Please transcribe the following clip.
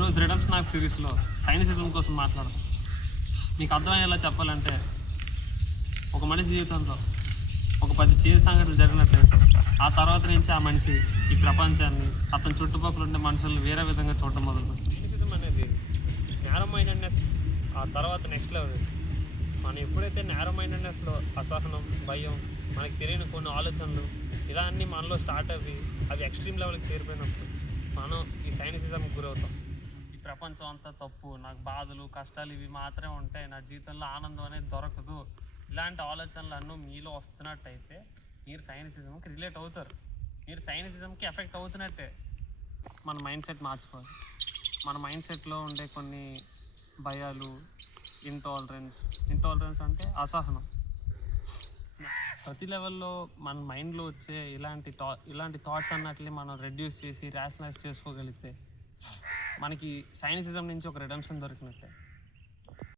ఈరోజు redemption of సిరీస్లో సైనిసిజం కోసం మాట్లాడతాం. మీకు అర్థమయ్యేలా చెప్పాలంటే, ఒక మనిషి జీవితంలో ఒక 10 చేదు సంఘటనలు జరిగినట్లయితే ఆ తర్వాత నుంచి ఆ మనిషి ఈ ప్రపంచాన్ని, అతని చుట్టుపక్కల ఉండే మనుషులను వేరే విధంగా చూడటం మొదలుపెట్టింది. సైనిసిజం అనేది నేరో మైండెడ్నెస్ ఆ తర్వాత నెక్స్ట్ లెవెల్. మనం ఎప్పుడైతే నేరో మైండెడ్నెస్లో అసహనం, భయం, మనకి తెలియని కొన్ని ఆలోచనలు ఇలా అన్నీ మనలో స్టార్ట్ అవి ఎక్స్ట్రీమ్ లెవెల్కి చేరిపోయినప్పుడు మనం ఈ సైనిసిజంకి గురవుతాం. ఈ ప్రపంచం అంతా తప్పు, నాకు బాధలు కష్టాలు ఇవి మాత్రమే ఉంటాయి, నా జీవితంలో ఆనందం అనేది దొరకదు, ఇలాంటి ఆలోచనలు అన్నీ మీలో వస్తున్నట్టయితే మీరు సైనిసిజంకి రిలేట్ అవుతారు, మీరు సైనిసిజంకి ఎఫెక్ట్ అవుతున్నట్టే. మన మైండ్ సెట్ మార్చుకోవాలి. మన మైండ్ సెట్లో ఉండే కొన్ని భయాలు, ఇంటాలరెన్స్ అంటే అసహనం, ప్రతి లెవెల్లో మన మైండ్లో వచ్చే ఇలాంటి థాట్స్ అన్నట్లే మనం రెడ్యూస్ చేసి ర్యాషనలైజ్ చేసుకోగలిగితే మనకి సైనిసిజం నుంచి ఒక రిడమ్షన్ దొరికినట్టే.